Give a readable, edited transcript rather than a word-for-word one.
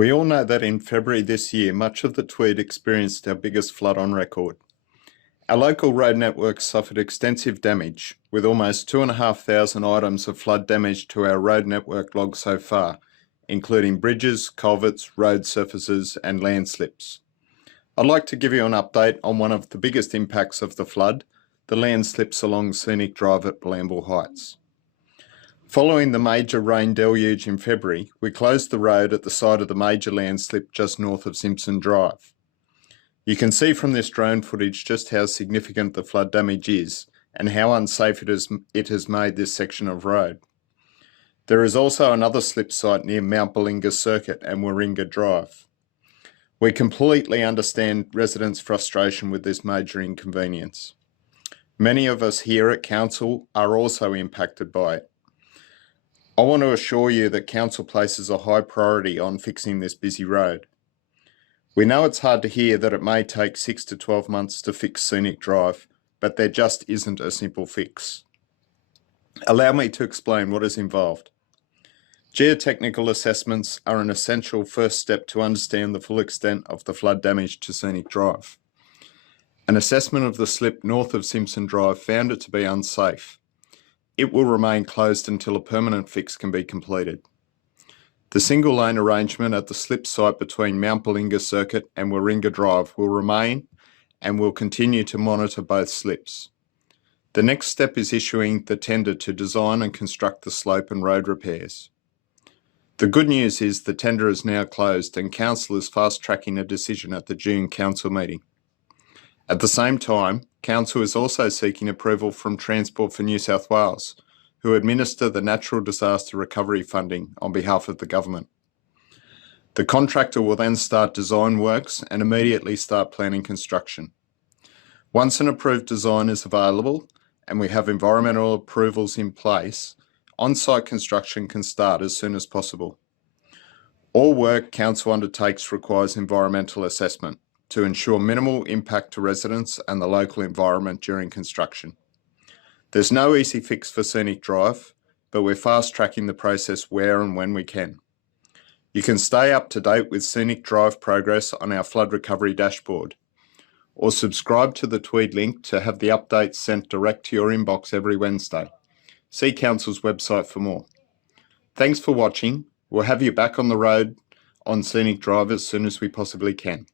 We all know that in February this year, much of the Tweed experienced our biggest flood on record. Our local road network suffered extensive damage, with almost 2,500 items of flood damage to our road network logged so far, including bridges, culverts, road surfaces and landslips. I'd like to give you an update on one of the biggest impacts of the flood, the landslips along Scenic Drive at Bilambil Heights. Following the major rain deluge in February, we closed the road at the site of the major landslip just north of Scenic Drive. You can see from this drone footage just how significant the flood damage is and how unsafe it has made this section of road. There is also another slip site near Mount Bilinga Circuit and Warringah Drive. We completely understand residents' frustration with this major inconvenience. Many of us here at Council are also impacted by it. I want to assure you that Council places a high priority on fixing this busy road. We know it's hard to hear that it may take 6 to 12 months to fix Scenic Drive, but there just isn't a simple fix. Allow me to explain what is involved. Geotechnical assessments are an essential first step to understand the full extent of the flood damage to Scenic Drive. An assessment of the slip north of Simpson Drive found it to be unsafe. It will remain closed until a permanent fix can be completed. The single lane arrangement at the slip site between Mount Bilinga Circuit and Warringah Drive will remain and will continue to monitor both slips. The next step is issuing the tender to design and construct the slope and road repairs. The good news is the tender is now closed and Council is fast-tracking a decision at the June Council meeting. At the same time, Council is also seeking approval from Transport for New South Wales, who administer the Natural Disaster Recovery funding on behalf of the government. The contractor will then start design works and immediately start planning construction. Once an approved design is available and we have environmental approvals in place, on-site construction can start as soon as possible. All work Council undertakes requires environmental assessment to ensure minimal impact to residents and the local environment during construction. There's no easy fix for Scenic Drive, but we're fast-tracking the process where and when we can. You can stay up to date with Scenic Drive progress on our flood recovery dashboard, or subscribe to the Tweed link to have the updates sent direct to your inbox every Wednesday. See Council's website for more. Thanks for watching. We'll have you back on the road on Scenic Drive as soon as we possibly can.